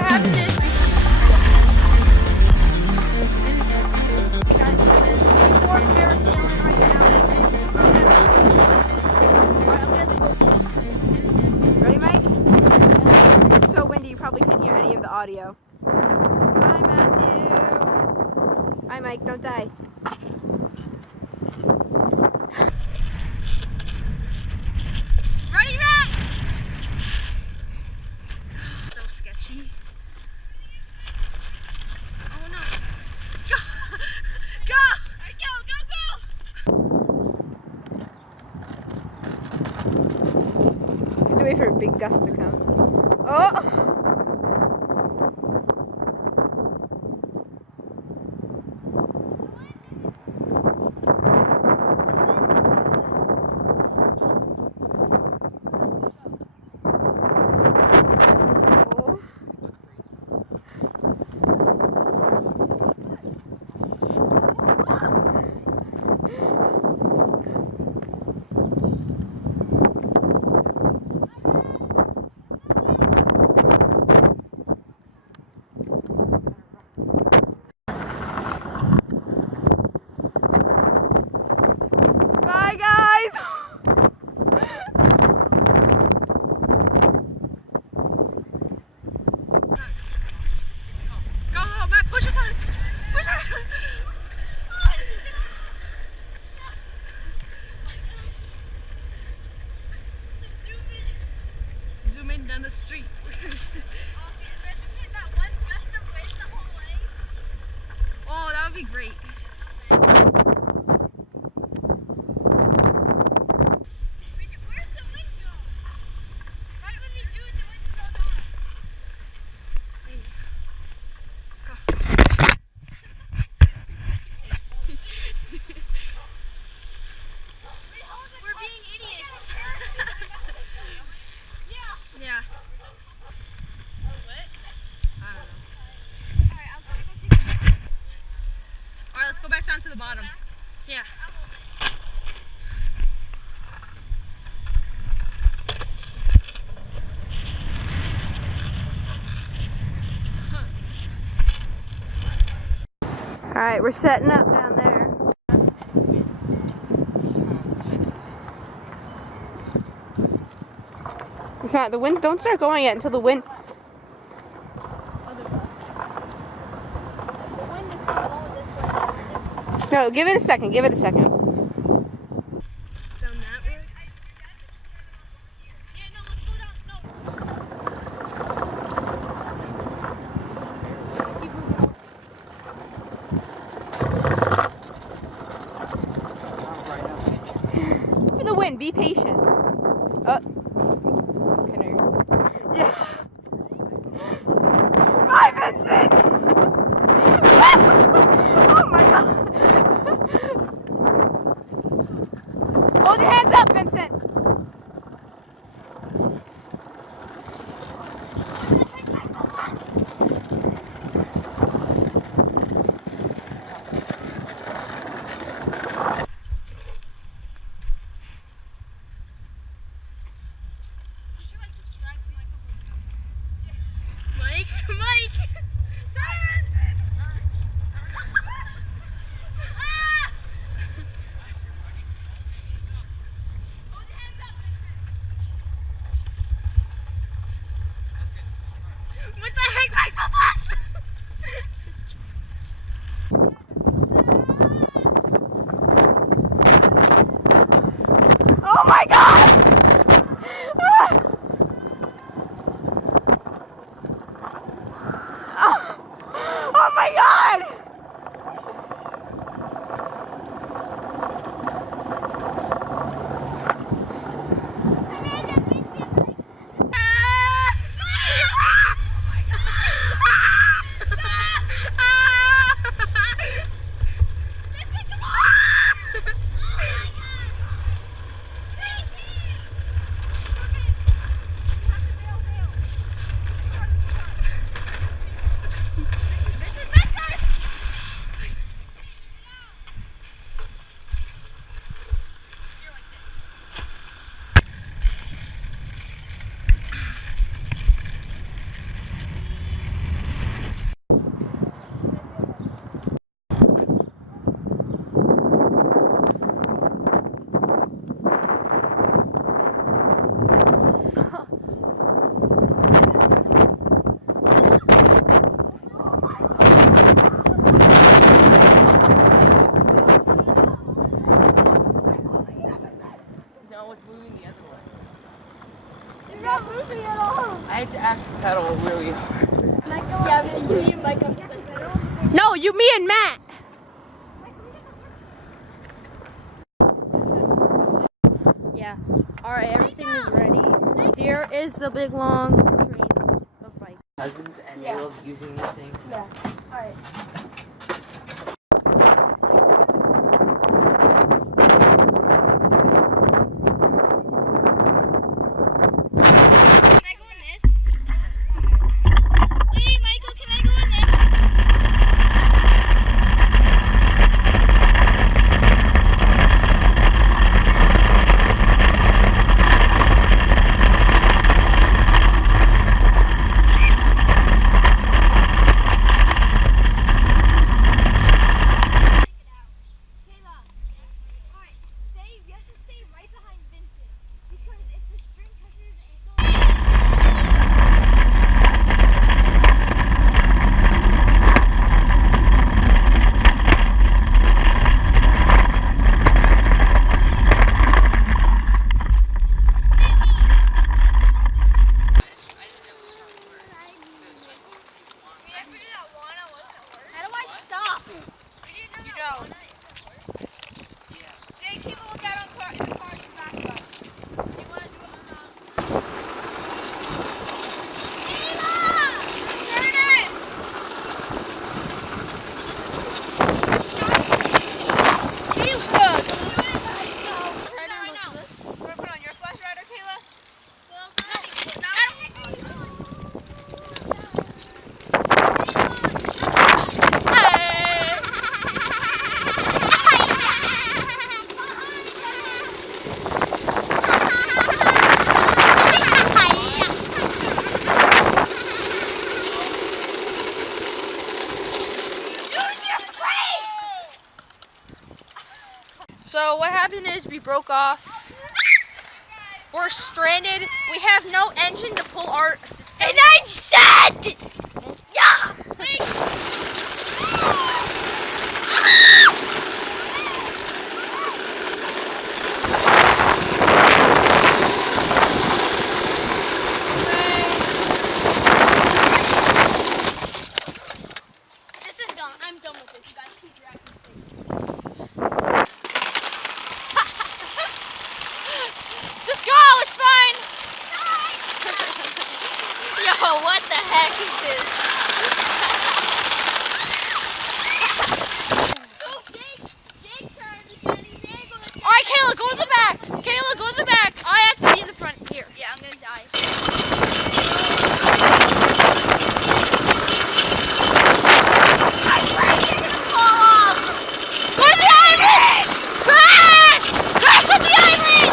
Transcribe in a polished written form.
what happened is guys, skateboard parasailing right now. Ready, Mike? It's so windy you probably can't hear any of the audio. Bye, Matthew. Bye, Mike. Don't die. Ready, Matt? So sketchy. Oh no. Go! Go! Go! You have to wait for a big gust to come. Oh! Bye, guys! Go, Matt, push us on. Push us. Zoom in down the street. Oh, that would be great. Yeah. I don't know. Alright, let's go back down to the bottom. Yeah. Alright, we're setting up down there. It's not, the wind, don't start going yet until the wind. No, give it a second, give it a second. Down that way? Yeah, no, let's go down, no. For the wind, be patient. Yeah. Bye, Vincent! Oh my god! Hold your hands up, Vincent! Mike! Giant! Hold your hands up, Vincent! What the heck, Michael? Oh my god! Oh have to pedal really hard. Yeah, me and Mike up to this. No, you, me, and Matt. Yeah. All right, everything is ready. Here is the big long train of bikes. Cousins and they love using these things. Yeah. All right. So what happened is we broke off. We're stranded. We have no engine to pull our system. And I said, yeah. This is done. I'm done with this. You guys keep reacting. Just go, it's fine. Yo, what the heck is this? Alright, Kayla, go to the back. Kayla, go to the back. I have to be in the front here. Yeah, I'm gonna die. Go to the island! Crash! Crash on the island!